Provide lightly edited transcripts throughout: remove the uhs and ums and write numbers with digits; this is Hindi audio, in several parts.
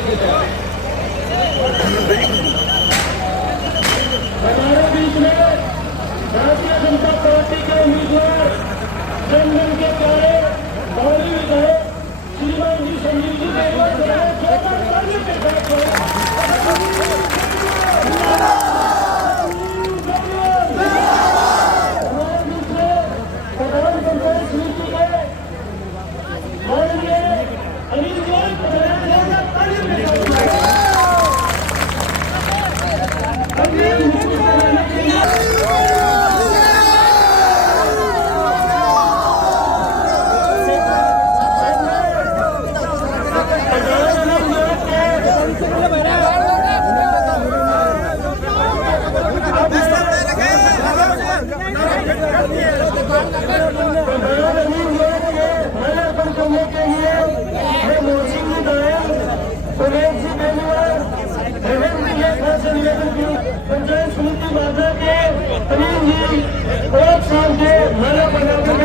हमारे बीच में भारतीय जनता पार्टी के उम्मीदवार जनगण के प्यारे भावी विधायक श्रीमान जी संजीव जी बेनीवाल के पंचायत समिति बाधा के तमीम जी एक साल के माला बनाकर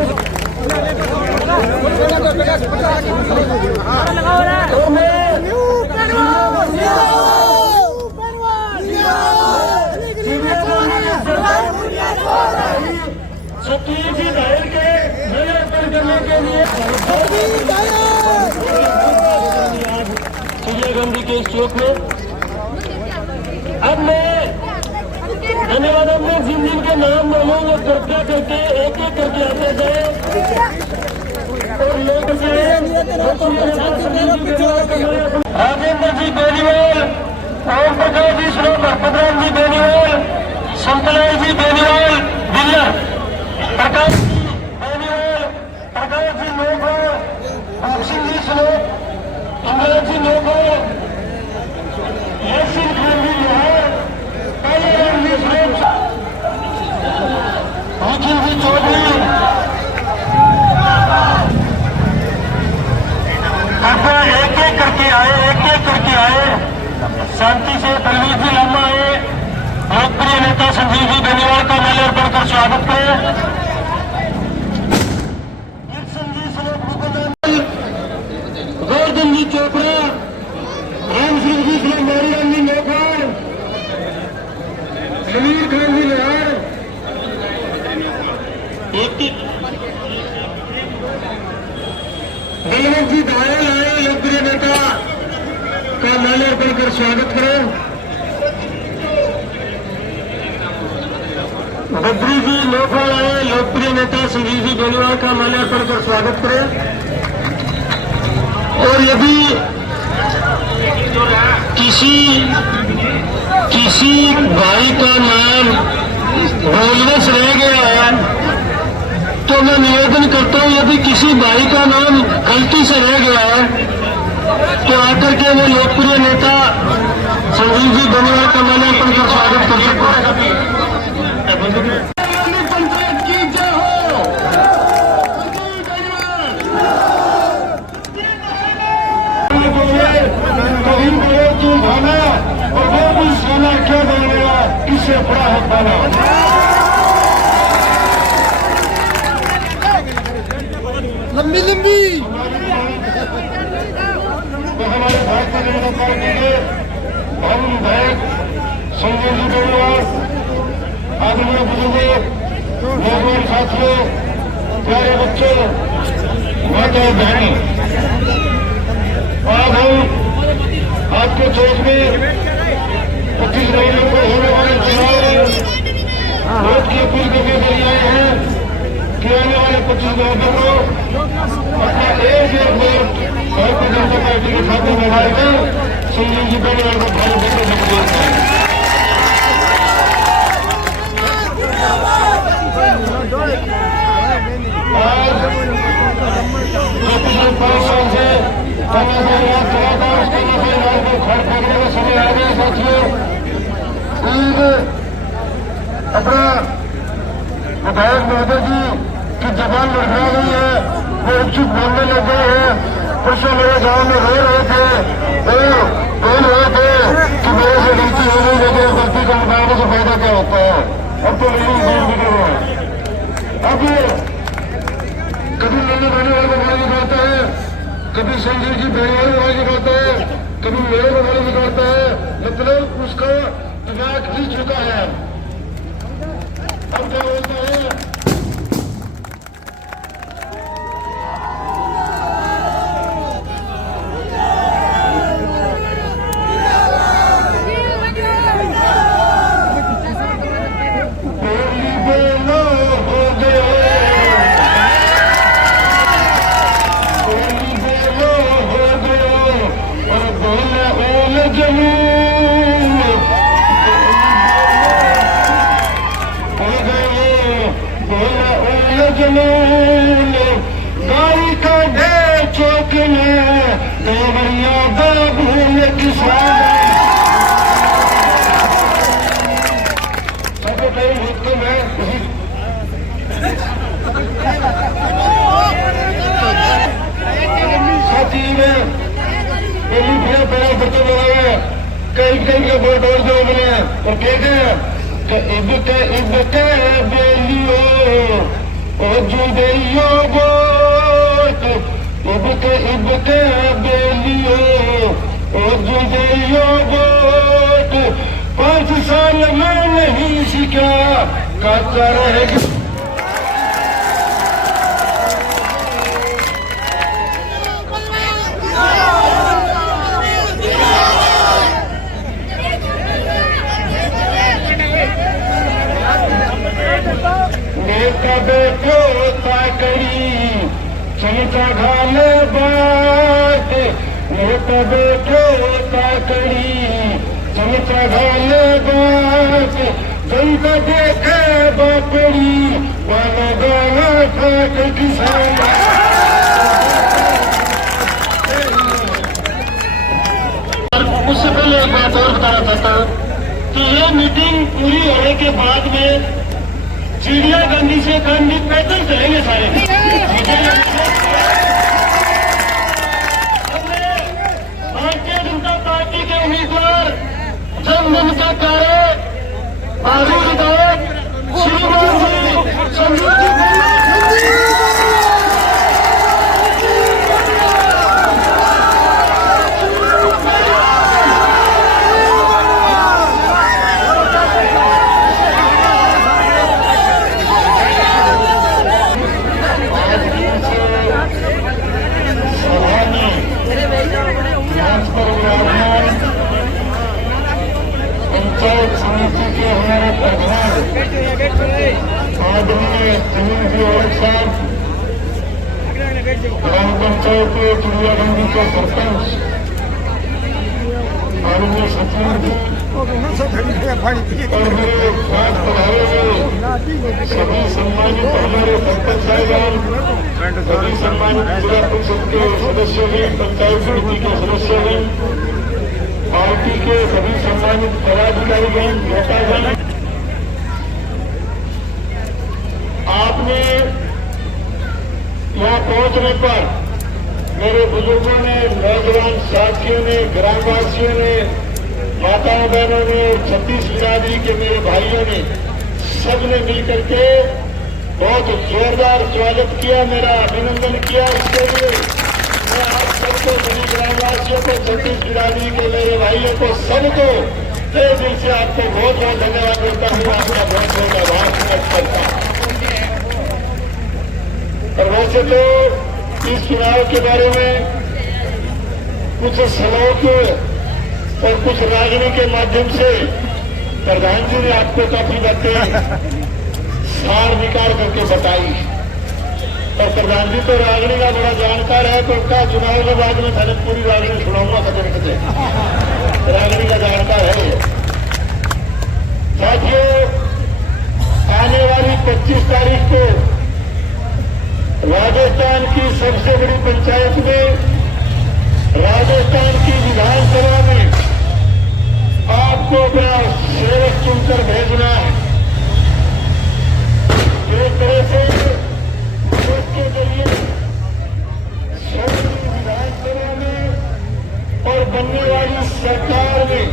शकील जी दायर के माला अर्पण करने के लिए सोनिया गांधी के इस चौक में अब मैं धन्यवाद अपने जिन जिन के नाम बोलूं वो कृपया करके एक एक करके आते जाए और लोग राजेंद्र जी बेनीवाल, ओम प्रकाश जी श्लोक भरतराम जी बेनीवाल, संतलाल जी बेनीवाल दिल्लर, प्रकाश जी बेनीवाल, प्रकाश जी नोको, सिंह जी श्लोक, इंद्राज जी नोको, यासिन खान जी लोहार, निखिल जी चौधरी, कृपया एक एक करके आए, शांति से बलवीर जी लामा आए, लोकप्रिय नेता संजीव जी बेनीवाल का माल्यार्पण कर स्वागत करें। गोवर्धन जी चोपड़ा, राम सिंह जी श्री मारीराम जी नेपाल, समीर खान जी लोहार, बलवंत जी दायल आए, लोकप्रिय नेता का माल्यार्पण कर स्वागत करें। बद्री जी लोफल आए, लोकप्रिय नेता संजीव जी बेनीवाल का माल्यार्पण कर स्वागत करें। और यदि किसी भाई का नाम बोलवश रह गया है तो मैं निवेदन करता हूं, यदि किसी भाई का नाम गलती से रह गया है तो आकर के वो लोकप्रिय नेता संजीव जी बेनीवाल का माल्यार्पण कर स्वागत कर सकते हैं। पंचायत की जय हो। कभी बोले तू भाना और वो भी सोना क्या बनेगा, किससे बड़ा है पाना। लंबी लंबी हमारे भारतीय जनता पार्टी के भावी विधायक संजीव जी बेनीवाल, आदरणीय बुजुर्गों, नौजवान साथियों, प्यारे बच्चों, माता और बहनों, आज हम आपके चौक में 25 नवंबर को होने वाले चुनाव में वोट की अपील करने के लिए आए हैं कि आने वाले 25 नवंबर को अपना एक वोट भारतीय जनता पार्टी के खाते में डालकर संजीव जी बेनीवाल को भारी वोटों से विजयी करें। आज जो पिछले 5 साल से तानाशाह राज चला था, उस तानाशाह राज को खड़ फेंकने का समय आ गया साथियों। ईद अपना विधायक महोदय जी की जबान लड़खड़ा गई है, वो इच्छुक बोलने लग गए हैं। परसों मेरे गांव में रो रहे थे और बोल रहे थे कि मेरे से गलती हो गई, लेकिन गलती का मुकाबले से फायदा क्या होता है। अब तो नहीं दूर बिगड़ रहे हैं। अब कभी नन्हे बेनीवाल को बोला जाता है, कभी संजीव जी बेनीवाल को बोला जाता है, कभी मेरे बगल में करता है, मतलब उसका दिमाग हिल चुका है। अब क्या बोलता है, गाड़ी का दे चौक में देवरिया भूल किसान सबको कई हुक्म है। साथी में दिल्ली फिर पहले बच्चे बनाए कई कई के बोर्ड और जो बने और कहते हैं बेलियो ओ जुदेयो बोट इबके बेलियो ओ जुदेयो बोट 5 साल में नहीं सीखा काका रहेगा। बेटो ताकड़ी चमचा घाले बात मोटा बेटो ताकड़ी चमचा घाले बात जनता देखे बापड़ी वाला गाना ठाक किसान। उससे पहले एक बात और बताना चाहता हूँ कि ये मीटिंग पूरी होने के बाद में चिड़िया गंदी से गंदी पैदल चलेंगे सारे। भारतीय जनता पार्टी के उम्मीदवार जनमन का कार्य आजू विधायक श्रीमान जी संजीव जी पंचायत समिति के हमारे प्रधान आदरणीय सुनील जी औरत साहब, ग्राम पंचायत के चिड़ियागंदी के सरपंच आदरणीय सचिव जी और मेरे साथ पधारे हुए सभी सम्मानित हमारे सरपंच साहिबान, सभी सम्मानित जिला परिषद के सदस्यगण, पंचायत समिति के सदस्यगण, पार्टी के सभी सम्मानित पदाधिकारीगण, नेतागण, आपने यहाँ पहुंचने पर मेरे बुजुर्गों ने, नौजवान साथियों ने, ग्रामवासियों ने, माताओं बहनों ने, छत्तीस बिरादरी के मेरे भाइयों ने सबने मिलकर के बहुत जोरदार स्वागत किया, मेरा अभिनंदन किया। इसके लिए मैं आप सबको, सभी ग्रामवासियों को, छत्तीस बिरादरी के मेरे भाइयों को, सबको तहे दिल से आपको बहुत बहुत धन्यवाद देता हूँ, आपका बहुत बहुत आभार व्यक्त करता हूँ। और वैसे तो इस चुनाव के बारे में कुछ श्लोक और कुछ रागनी के माध्यम से प्रधान जी ने आपको काफी बातें सार निकाल करके बताई। और प्रधान जी तो रागनी का बड़ा जानकार है, तो उसका चुनाव के बाद में मैंने पूरी रागनी सुनाऊंगा सदन से, रागनी का जानकार है। साथियों, आने वाली 25 तारीख को राजस्थान की सबसे बड़ी पंचायत में, राजस्थान की विधानसभा में आपको अपना सेवक चुनकर भेजना है। एक तरह से उसके जरिए विधानसभा में और बनने वाली सरकार में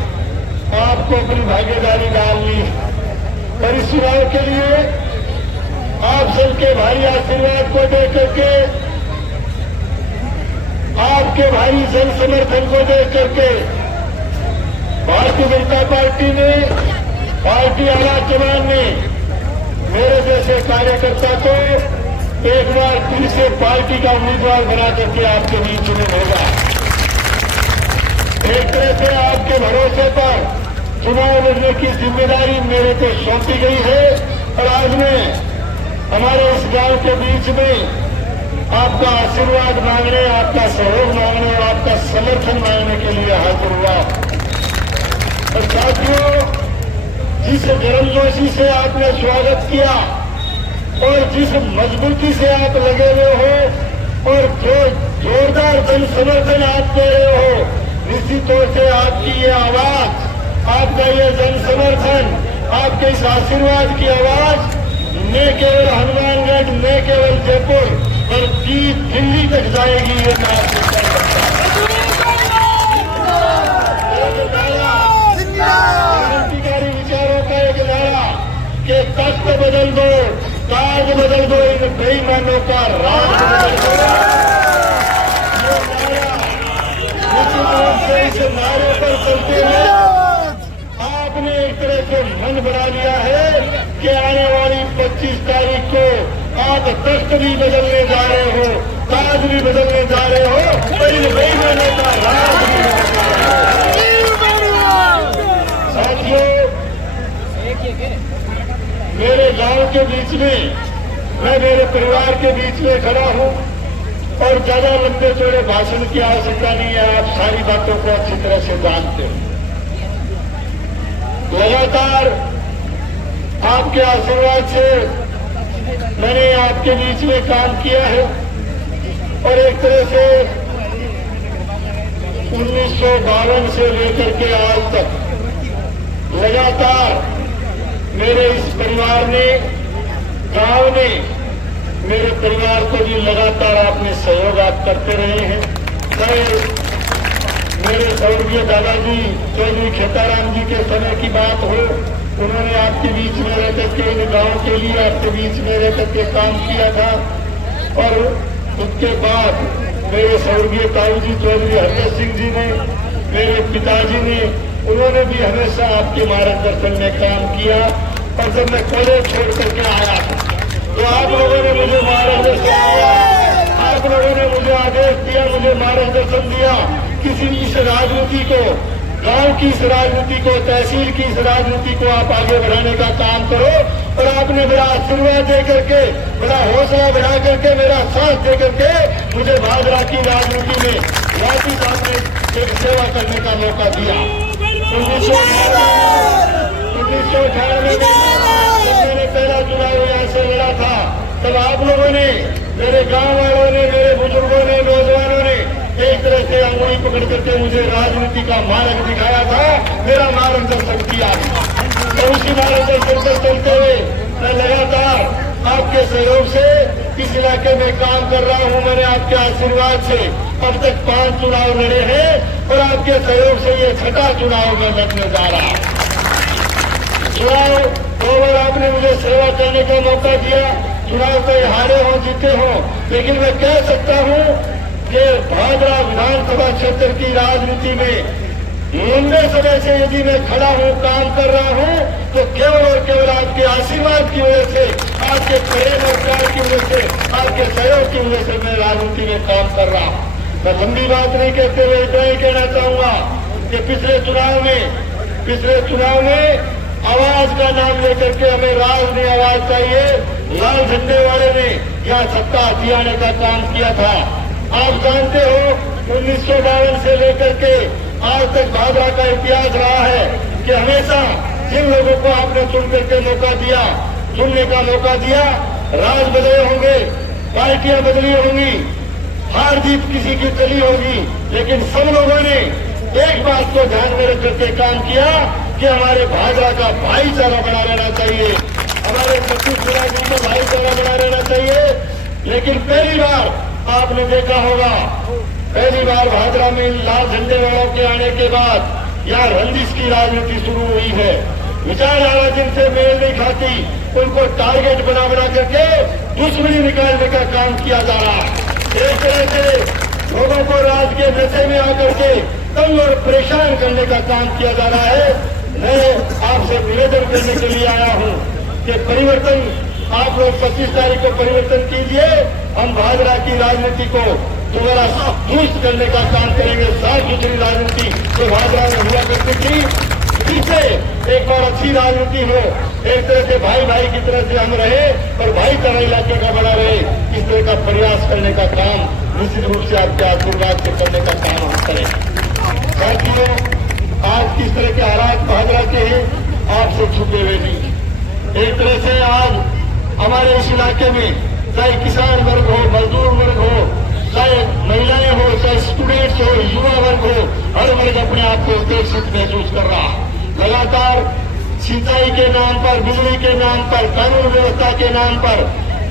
आपको अपनी भागीदारी डालनी है। और इस चुनाव के लिए आप सबके भारी आशीर्वाद को देकर के आप आपके भारी जन समर्थन को देख करके भारतीय जनता पार्टी ने, पार्टी आला कमान ने मेरे जैसे कार्यकर्ता को एक बार फिर से पार्टी का उम्मीदवार बना करके आपके बीच में होगा। एक तरह से आपके भरोसे पर चुनाव लड़ने की जिम्मेदारी मेरे को सौंपी गई है और आज मैं हमारे इस गांव के बीच में आपका आशीर्वाद मांगने, आपका सहयोग मांगने और आपका समर्थन मांगने के लिए हाजिर हुआ। और साथियों, जिस गर्मजोशी से आपने स्वागत किया और जिस मजबूती से आप लगे हुए हो और जो जोरदार जन समर्थन आप दे रहे हो, निश्चित तौर से आपकी ये आवाज, आपका ये जन समर्थन, आपके इस आशीर्वाद की आवाज न केवल हनुमानगढ़, न केवल जयपुर बल्कि दिल्ली तक जाएगी। ये मैं आपको कह सकता हूं। क्रांतिकारी विचारों का एक नारा कि तख्त बदल दो, ताज बदल दो, इन बेईमानों का राज बदल दो। ये नारा निश्चित रूप से इस नारे पर चलते हुए आपने एक तरह से मन बना लिया है कि आने वाली 25 तारीख को आप तख्त भी बदलने जा रहे हो, ताज भी बदलने जा रहे हो, तो इन बेईमानों का राज भी बदलने जा रहे हो। साथियों, मेरे गांव के बीच में, मैं मेरे परिवार के बीच में खड़ा हूं और ज्यादा लंबे चौड़े भाषण की आवश्यकता नहीं है। आप सारी बातों को अच्छी तरह से जानते हो। लगातार आपके आशीर्वाद से मैंने आपके बीच में काम किया है और एक तरह से 1952 से लेकर के आज तक लगातार मेरे इस परिवार ने, गांव ने, मेरे परिवार को भी लगातार आपने सहयोग आप करते रहे हैं। चाहे मेरे स्वर्गीय दादाजी चौधरी खेताराम जी के समय की बात हो, उन्होंने आपके बीच में रह करके इन गांव के लिए आपके बीच में रह करके काम किया था। और उसके बाद मेरे स्वर्गीय ताऊ जी चौधरी हरदर सिंह जी ने, मेरे पिताजी ने, उन्होंने भी हमेशा आपके मार्गदर्शन में काम किया। और जब मैं कॉलेज छोड़ करके आया तो आप लोगों ने मुझे मार्गदर्शन दिया, आप लोगों ने मुझे आदेश दिया, मुझे मार्गदर्शन दिया। किसी इस राजनीति को, गांव की इस राजनीति को, तहसील की इस राजनीति को आप आगे बढ़ाने का काम करो। और आपने मेरा आशीर्वाद दे करके, मेरा हौसला बढ़ा करके, मेरा साथ दे करके मुझे भादरा की राजनीति में वापिस आपने एक सेवा करने का मौका दिया। 1998 में जब मैंने पहला चुनाव यहाँ से लड़ा था, तब आप लोगों ने, मेरे गांव वालों ने, मेरे बुजुर्गों ने, नौजवानों ने एक तरह से अंगुली पकड़ करके मुझे राजनीति का मार्ग दिखाया था, मेरा मार्गदर्शन किया। तो उसी मार्गदर्शन पर चलते हुए मैं लगातार आपके सहयोग से इस इलाके में काम कर रहा हूं। मैंने आपके आशीर्वाद से अब तक 5 चुनाव लड़े हैं और आपके सहयोग से ये 6ठा चुनाव में लड़ने जा रहा हूं। चुनाव 2 बार आपने मुझे सेवा करने का मौका दिया। चुनाव कहीं हारे हो, जीते हो, लेकिन मैं कह सकता हूं कि भादरा विधानसभा क्षेत्र की राजनीति में लंबे समय से यदि मैं खड़ा हूं, काम कर रहा हूं, तो केवल और केवल आपके आशीर्वाद की वजह से, आपके प्रेम और प्यार की वजह से, आपके सहयोग की वजह से मैं राजनीति में काम कर रहा हूं। मैं लंबी बात नहीं कहते हुए इतना ही कहना चाहूंगा कि पिछले चुनाव में आवाज का नाम लेकर के हमें राज ने आवाज चाहिए, लाल झंडे वाले ने यहाँ सत्ता हथियाने का काम किया था। आप जानते हो 1952 से लेकर के आज तक भादरा का इतिहास रहा है कि हमेशा जिन लोगों को आपने चुन करके मौका दिया, चुनने का मौका दिया, राज बदले होंगे, पार्टियां बदली होंगी, हार जीत किसी की चली होगी, लेकिन सब लोगों ने एक बात को ध्यान में रख करके काम किया कि हमारे भादरा का भाईचारा बना रहना चाहिए, हमारे छत्तीसगढ़ में भाईचारा बना रहना चाहिए। लेकिन पहली बार आपने देखा होगा, पहली बार भादरा में लाल झंडे वालों के आने के बाद यहाँ रंजिश की राजनीति शुरू हुई है। विचारधारा जिनसे मेल नहीं खाती उनको टारगेट बना करके दुश्मनी निकालने का काम किया जा रहा है। एक तरह से लोगों को राज के नशे में आकर के तंग और परेशान करने का काम किया जा रहा है। मैं आपसे निवेदन करने के लिए आया हूं कि परिवर्तन आप लोग 25 तारीख को परिवर्तन कीजिए। हम भाजपा की राजनीति को दोबारा दुरुस्त करने का काम करेंगे। साफ सुथरी राजनीति जो भाजपा में हुआ करती थी, जिससे एक बार अच्छी राजनीति हो, एक तरह से भाई भाई की तरह से हम रहे और भाईचारा इलाके का बना रहे, इस तरह का प्रयास करने का काम निश्चित रूप से आपके आशीर्वाद से करने का काम हम करें। साथियों, आज किस तरह के हालात भाजपा के हैं आपसे छुपे हुए नहीं। एक तरह से आज हमारे इस इलाके में चाहे किसान वर्ग हो, मजदूर वर्ग हो, चाहे महिलाएं हो, चाहे स्टूडेंट्स हो, युवा वर्ग हो, हर वर्ग अपने आप को सुरक्षित महसूस कर रहा। लगातार सिंचाई के नाम पर, बिजली के नाम पर, कानून व्यवस्था के नाम पर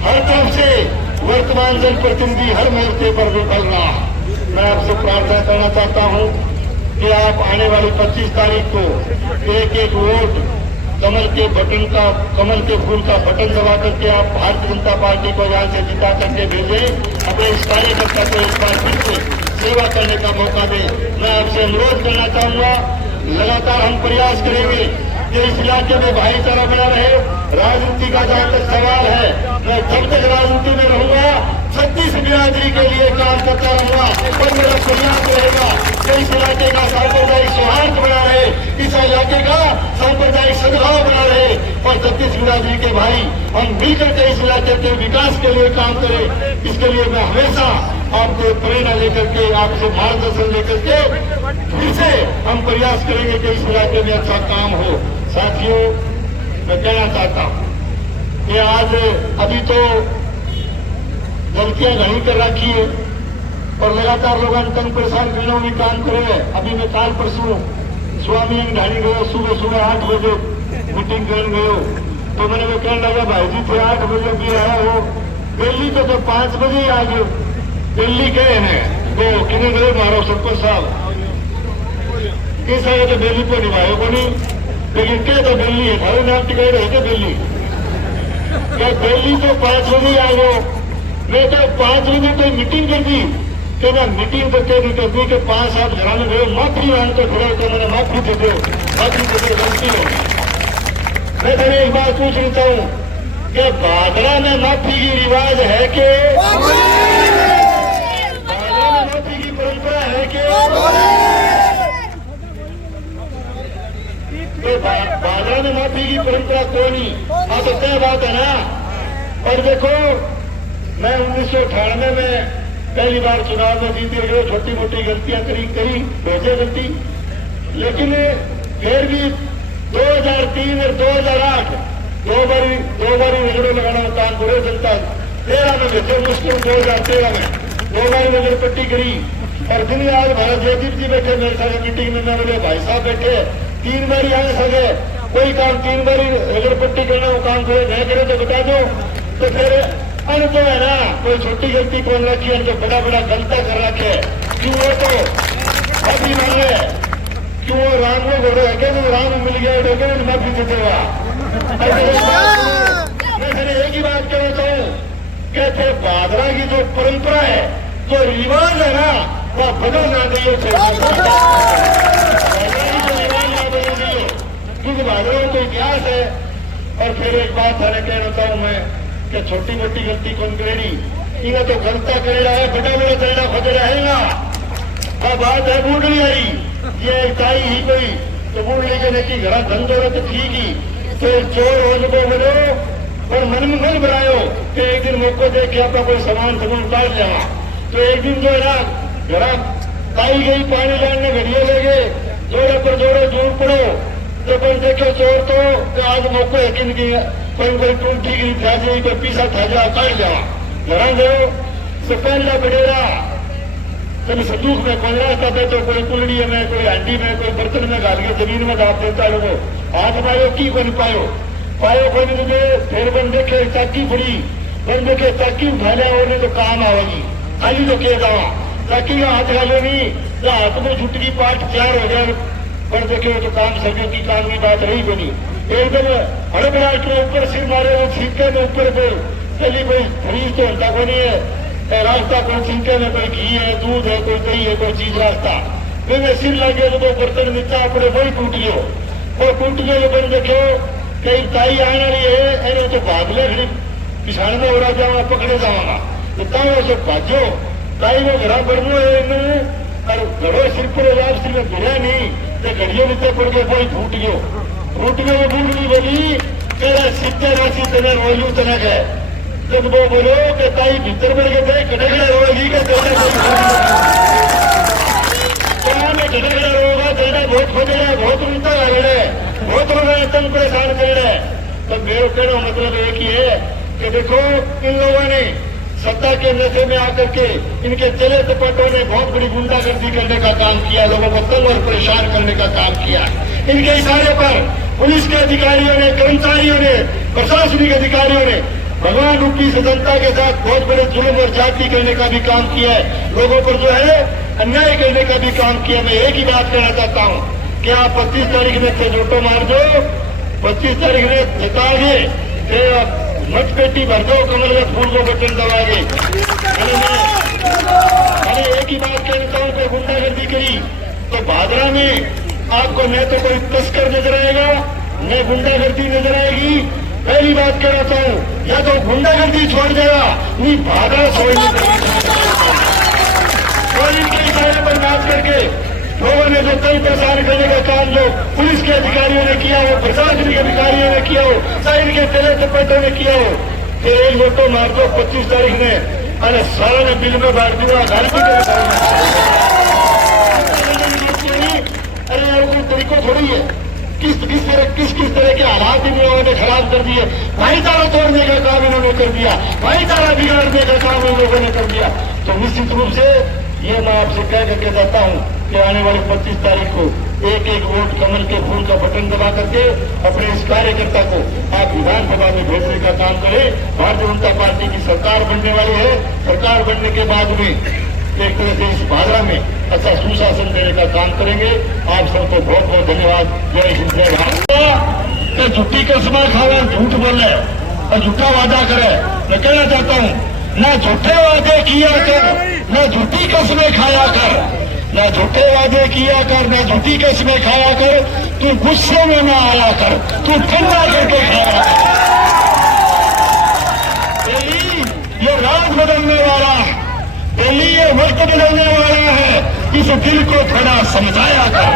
हर तरफ से वर्तमान जनप्रतिनिधि हर मोर्चे पर विफल रहा। मैं आपसे प्रार्थना करना चाहता हूं कि आप आने वाली 25 तारीख को एक एक वोट कमल के फूल का बटन दबा करके आप भारतीय जनता पार्टी को यहां से जिता करके भेजें। अपने इस कार्यकर्ता को इस बार फिर से सेवा करने का मौका दें। मैं आपसे अनुरोध करना चाहूंगा, लगातार हम प्रयास करेंगे कि इस इलाके में भाईचारा बना रहे। राजनीति का जहां तक सवाल है, मैं जब तक राजनीति में रहूंगा 36 बिरादरी के लिए काम करता रहूंगा और मेरा प्रयास रहेगा कि इस इलाके का सांप्रदायिक सौहार्द बना रहे, इस इलाके का सांप्रदायिक सद्भाव बना रहे और 36 बिरादरी के भाई हम मिलकर के इस इलाके के विकास के लिए काम करें। इसके लिए मैं हमेशा आपको प्रेरणा लेकर के, आपसे मार्गदर्शन लेकर के फिर से हम प्रयास करेंगे कि इस इलाके में अच्छा काम हो। साथियों, मैं कहना चाहता हूं कि आज अभी तो गलतियां नहीं कर रखी है और लगातार लोग तंग परेशान करने में काम कर रहे हैं। अभी मैं काल परसों स्वामी ढाणी गयो, सुबह 8 बजे मीटिंग करने गयो तो मैंने वो कहने लगा भाई जी थे 8 बजे भी आया हो, दिल्ली तो 5 बजे आ गए। दिल्ली गए हैं तो किने गए मारो सरपंच साहब किस आगे तो दिल्ली को निभाए को नहीं, लेकिन क्या तो दिल्ली है भाई नाम टिकट है क्या दिल्ली क्या दिल्ली तो 5 बजे आ गए। मैं तो 5 बजे कोई मीटिंग कर दी कि मैं मीटिंग तो कह दी कि 5 साल घर में गए माफी मांगते खड़े तो मैंने माफी दे दो, गलती हो। मैं तेरे एक बात पूछ लेता हूँ कि भादरा में माफी की रिवाज है कि भादरा में माफी की परंपरा है कि तो भादरा में माफी की परंपरा कोई नहीं। हाँ तो क्या बात है ना। और देखो मैं 1998 में पहली बार चुनाव में जीते गए, छोटी मोटी गलतियां करी भेजे गलती, लेकिन फिर भी 2003 और 2008 दो बारी नजरों लगाना काम करो। जनता 13 में भेजे मुश्किल 2013 में 2 बार नजर पट्टी करी और दिन आज भारत जयदीप जी बैठे मेरे साथ मीटिंग में, मैं बोले भाई साहब बैठे 3 बारी आने सके कोई काम 3 बारी नजर पट्टी करना वो काम करे नहीं करे तो बता दो। तो फिर अन तो है ना कोई छोटी गलती कौन रखी है जो बड़ा गलता कर रखे क्यों वो तो अभी मांगे क्यों वो राम को घोड़े है तो राम मिल गया डोके माफी दे देगा। मैं फिर एक ही बात कहना चाहूँ कि फिर भादरा की जो परंपरा है जो रिवाज है ना वह बदल ना दिए क्योंकि भादरा में तो इतिहास है। और फिर एक बात है कहना चाहूँ मैं कि छोटी मोटी गलती कौन करेगी, इन्हें तो गलता करेगा है बड़ा चलना खुद रहेगा। अब बात है बूढ़ी आई ये इकाई ही कोई तो बूढ़ी कहने की घर धन दौलत ठीक ही तो चोर होने को बोलो और मन में मन बनायो कि एक दिन मौको देख के आपका कोई सामान काट लिया तो एक दिन जो है ना घर आई गई पानी लाने घड़िया ले गए जोड़े पर जोड़े दूर पड़ो तो कोई देखो चोर तो आज मौको है कि कोई टूट ठीक नहीं था कोई पीसा था जा काट लिया घर गयो तो पहला बडेरा कभी संदूक में कोई रास्ता दे तो कोई कुलड़ी में कोई हांडी में कोई बर्तन में डाल के जमीन में डाल देता लोगों हाथ पायो की बन पायो कोई नहीं तुझे फिर बन देखे चाकी पड़ी बन देखे चाकी उठा लिया और तो काम आवेगी खाली तो कह दवा चाकी का हाथ डालो नहीं तो हाथ में छुटकी पाठ 4 हो जाए पर देखे तो काम सके की काम की बात नहीं बनी एकदम हड़बड़ा के ऊपर सिर मारे वो छीके में ऊपर पे चली कोई खरीद तो हंटा को नहीं है रास्ता कोई छिलके में, कोई घी है, दूध है, कोई दही है, कोई चीज रास्ता में सिर लगे जो बर्तन नीचा अपने वही टूट गयो। वो टूट गयो बन देखो कई ताई आने वाली है एने तो भागले खड़ी पिछाड़ में हो रहा जाऊंगा पकड़े जाऊंगा तो सब भाजो ताई में घर बढ़नो है इन्हें और घड़ो सिर पर सिर में गिरा नहीं तो घड़ियों नीचे पड़ गए वही टूट गयो। टूट गयो बूढ़ भी बोली तेरा सिद्धे राशि तेरा रोलू तनक है। जब वो बोलो कि ताई भीतर बढ़ गए थे कटकड़ा रोगी का कटकड़ा रोगा तेरा बहुत खोजेगा, बहुत उल्टा लग रहा है, बहुत रोगा तन परेशान कर रहा है। तो मेरे कहना मतलब एक ही है कि देखो इन लोगों ने सत्ता के नशे में आकर के इनके चले चपाटों ने बहुत बड़ी गुंडागर्दी करने का काम किया, लोगों को तंग और परेशान करने का काम किया। इनके इशारे पर पुलिस के अधिकारियों ने, कर्मचारियों ने, प्रशासनिक अधिकारियों ने भगवान रूपी जनता के साथ बहुत बड़े जुल्म और जाति करने का भी काम किया है, लोगों पर जो है अन्याय करने का भी काम किया। मैं एक ही बात कहना चाहता हूँ कि आप 25 तारीख में थे जोटो मार दो, 25 तारीख में जितागे मत पेटी भर दो, कमल में फूल को बटन दबागे। मैंने एक ही बात कहता हूँ कि गुंडागर्दी करी तो भादरा में आपको न तो कोई तस्कर नजर आएगा न गुंडागर्दी नजर आएगी। पहली बात कहना चाहूँ या तो गुंडागर्दी छोड़ देगा नहीं भादरा छोड़ने और इनके इशारे पर बात करके लोगों ने जो कई परेशान करने का काम जो पुलिस के अधिकारियों ने किया हो, प्रशासनिक अधिकारियों ने किया हो, चाहे इनके तेरे चपेटों ने किया हो, फिर एक वोटो मार दो 25 तारीख ने अरे सारा ने बिल में बांट दूंगा घर भी अरे यार कोई तरीको थोड़ी है। किस तरह के हालात इन लोगों ने खराब कर दिए। भाईचारा तोड़ने का काम इन्होंने कर दिया, भाईचारा बिगाड़ने का काम इन लोगों ने कर दिया। तो निश्चित रूप से ये मैं आपसे कह करके जाता हूँ कि आने वाली 25 तारीख को एक एक वोट कमल के फूल का बटन दबा करके अपने इस कार्यकर्ता को आप विधानसभा में भेजने का काम करें। भारतीय जनता पार्टी की सरकार बनने वाली है, सरकार बनने के बाद में एक तरह से इस भादरा में अच्छा सुशासन देने का काम करेंगे। आप सबको बहुत बहुत धन्यवाद। जय हिंद जय भारत। झूठी कसमा खावे, झूठ बोले और झूठा वादा करे। मैं कहना चाहता हूँ न झूठे वादे किया कर, न झूठी कसमें खाया कर, न झूठे वादे किया कर, न झूठी कसमें खाया कर। तू गुस्से में न आया कर, तू ठंडा करके खाया कर। दिल्ली ये राज बदलने वाला, दिल्ली ये वक्त बदलने वाला है। इस दिल को थोड़ा समझाया कर।